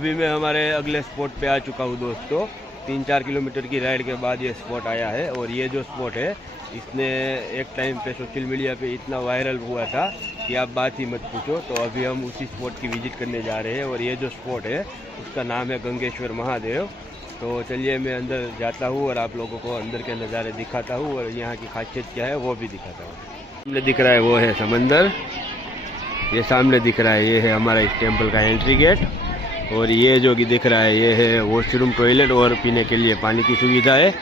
अभी मैं हमारे अगले स्पॉट पे आ चुका हूँ दोस्तों। 3-4 किलोमीटर की राइड के बाद ये स्पॉट आया है। और ये जो स्पॉट है इसने एक टाइम पे सोशल मीडिया पे इतना वायरल हुआ था कि आप बात ही मत पूछो। तो अभी हम उसी स्पॉट की विजिट करने जा रहे हैं। और ये जो स्पॉट है उसका नाम है गंगेश्वर महादेव। तो चलिए मैं अंदर जाता हूँ और आप लोगों को अंदर के नज़ारे दिखाता हूँ और यहाँ की खासियत क्या है वो भी दिखाता हूँ। सामने दिख रहा है वो है समंदर, ये सामने दिख रहा है ये है हमारा इस टेम्पल का एंट्री गेट। और ये जो कि दिख रहा है ये है वॉशरूम, टॉयलेट और पीने के लिए पानी की सुविधा है।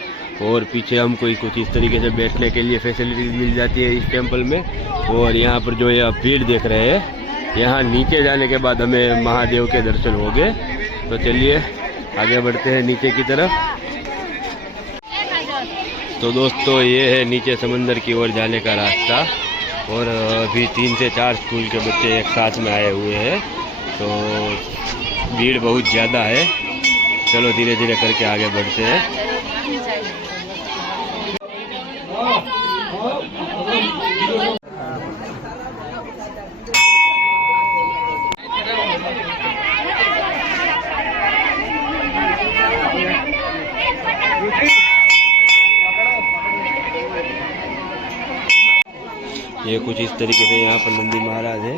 और पीछे हमको कुछ इस तरीके से बैठने के लिए फैसिलिटीज मिल जाती है इस टेम्पल में। और यहाँ पर जो ये आप भीड़ देख रहे हैं, यहाँ नीचे जाने के बाद हमें महादेव के दर्शन हो गए। तो चलिए आगे बढ़ते हैं नीचे की तरफ। तो दोस्तों ये है नीचे समंदर की ओर जाने का रास्ता। और अभी 3 से 4 स्कूल के बच्चे एक साथ में आए हुए हैं। तो भीड़ बहुत ज़्यादा है। चलो धीरे धीरे करके आगे बढ़ते हैं। ये कुछ इस तरीके से यहाँ पर नंदी महाराज है।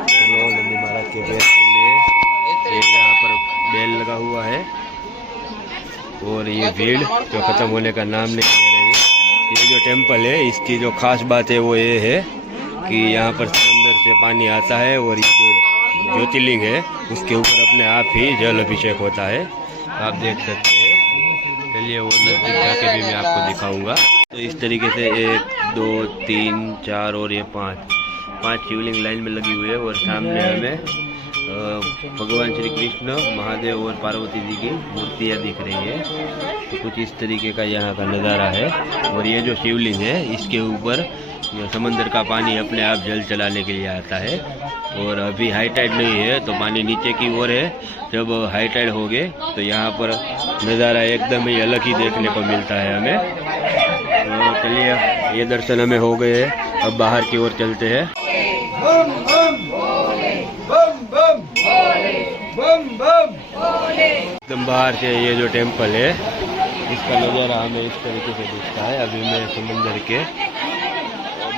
चलो नंदी महाराज के बेल के लिए ये यहाँ पर बेल लगा हुआ है। और ये भीड़ जो ख़त्म होने का नाम नहीं ले रही है। ये जो टेम्पल है इसकी जो खास बात है वो ये है कि यहाँ पर समंदर से पानी आता है और ये जो ज्योतिर्लिंग है उसके ऊपर अपने आप ही जल अभिषेक होता है, आप देख सकते हैं। चलिए वो नजदीक जाके भी मैं आपको दिखाऊंगा। तो इस तरीके से 1 2 3 4 और ये 5 शिवलिंग लाइन में लगी हुई है। और सामने हमें भगवान श्री कृष्ण, महादेव और पार्वती जी की मूर्तियाँ दिख रही है। तो कुछ इस तरीके का यहाँ का नज़ारा है। और ये जो शिवलिंग है इसके ऊपर समंदर का पानी अपने आप जल चलाने के लिए आता है। और अभी हाई टाइड नहीं है तो पानी नीचे की ओर है। जब हाई टाइड हो गए तो यहाँ पर नज़ारा एकदम ही अलग ही देखने को मिलता है हमें। तो चलिए ये दर्शन हमें हो गए हैं, अब बाहर की ओर चलते हैं। एकदम बाहर से ये जो टेम्पल है इसका नज़ारा हमें इस तरीके से दिखता है। अभी मैं समंदर के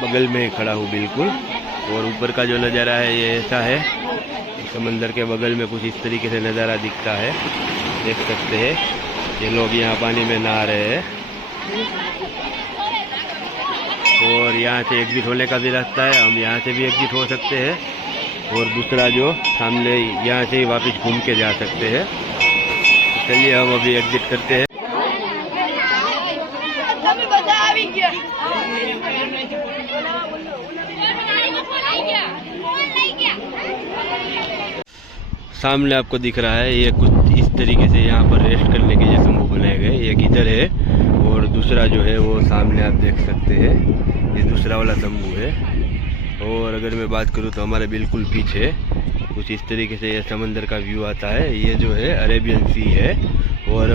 बगल में खड़ा हूँ बिल्कुल। और ऊपर का जो नज़ारा है ये ऐसा है, समंदर के बगल में कुछ इस तरीके से नज़ारा दिखता है, देख सकते हैं। ये लोग यहाँ पानी में नहा रहे हैं। और यहाँ से एग्जिट होने का भी रास्ता है, हम यहाँ से भी एग्जिट हो सकते हैं। और दूसरा जो सामने यहाँ से ही वापस घूम के जा सकते हैं। तो चलिए हम अभी एग्जिट करते हैं। सामने आपको दिख रहा है ये कुछ इस तरीके से यहाँ पर रेस्ट करने के लिए तंबू बनाए गए। एक इधर है और दूसरा जो है वो सामने आप देख सकते हैं, ये दूसरा वाला तंबू है। और अगर मैं बात करूँ तो हमारे बिल्कुल पीछे कुछ इस तरीके से ये समंदर का व्यू आता है। ये जो है अरेबियन सी है। और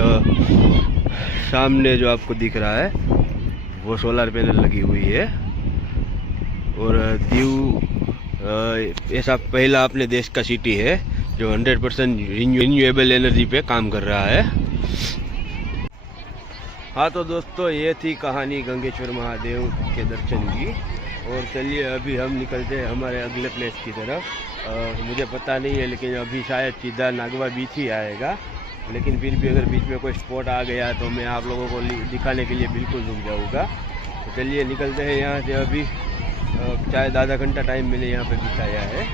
सामने जो आपको दिख रहा है वो सोलर पैनल लगी हुई है। और दीव ऐसा पहला अपने देश का सिटी है जो 100% रिन्यूएबल एनर्जी पे काम कर रहा है। हाँ तो दोस्तों ये थी कहानी गंगेश्वर महादेव के दर्शन की। और चलिए अभी हम निकलते हैं हमारे अगले प्लेस की तरफ। मुझे पता नहीं है लेकिन अभी शायद सीधा नागवा बीच ही आएगा। लेकिन फिर भी अगर बीच में कोई स्पॉट आ गया तो मैं आप लोगों को दिखाने के लिए बिल्कुल रुक जाऊँगा। तो चलिए निकलते हैं यहाँ से। अभी शायद आधा घंटा टाइम मैंने यहाँ पे बिताया है।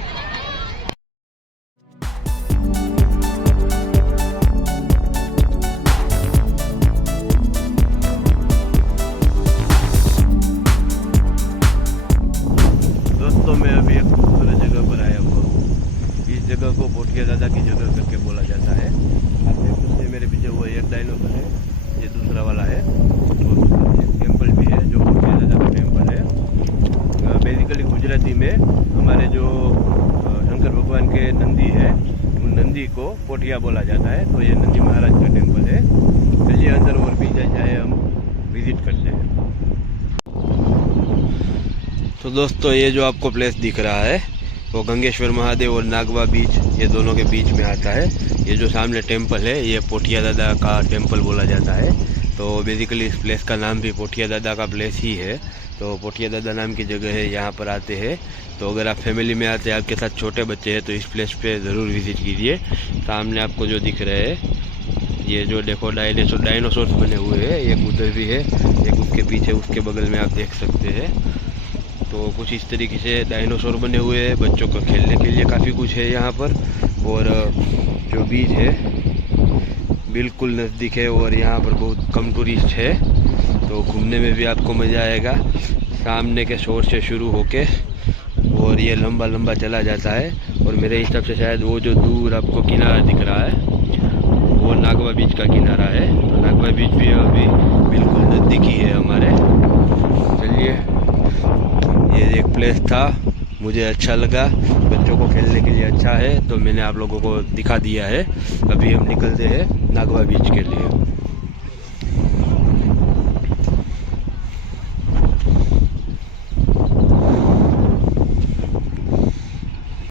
दोस्तों मैं अभी एक खूबसूरत जगह पर आया हुआ हूँ। इस जगह को पोठिया दादा की जगह करके बोला जाता है। आप देख सकते हैं मेरे पीछे वो एक डायनोसर है, ये दूसरा वाला है। और एक टेम्पल भी है जो पोठिया दादा का टेम्पल है। बेसिकली गुजराती में हमारे जो शंकर भगवान के नंदी है उन नंदी को पोठिया बोला जाता है। तो ये नंदी महाराज का टेम्पल है। चलिए अंदर और भी जाए हम विजिट करते हैं। तो दोस्तों ये जो आपको प्लेस दिख रहा है वो गंगेश्वर महादेव और नागवा बीच ये दोनों के बीच में आता है। ये जो सामने टेम्पल है ये पोठिया दादा का टेम्पल बोला जाता है। तो बेसिकली इस प्लेस का नाम भी पोठिया दादा का प्लेस ही है। तो पोठिया दादा नाम की जगह है, यहाँ पर आते हैं। तो अगर आप फैमिली में आते हैं, आपके साथ छोटे बच्चे हैं, तो इस प्लेस पे ज़रूर विज़िट कीजिए। सामने आपको जो दिख रहे हैं ये जो देखो डायनासोर्स बने हुए हैं, एक उधर भी है, एक उसके पीछे उसके बगल में आप देख सकते हैं। तो कुछ इस तरीके से डायनासोर बने हुए हैं। बच्चों को खेलने के लिए काफ़ी कुछ है यहाँ पर। और जो बीच है बिल्कुल नज़दीक है और यहाँ पर बहुत कम टूरिस्ट है, तो घूमने में भी आपको मज़ा आएगा। सामने के शोर से शुरू होके और ये लंबा लंबा चला जाता है। और मेरे हिसाब से शायद वो जो दूर आपको किनारा दिख रहा है वो नागवा बीच का किनारा है। तो नागवा बीच भी अभी बिल्कुल नज़दीक ही है हमारे। चलिए, ये एक प्लेस था, मुझे अच्छा लगा, बच्चों को खेलने के लिए अच्छा है, तो मैंने आप लोगों को दिखा दिया है। अभी हम निकलते हैं नागवा बीच के लिए।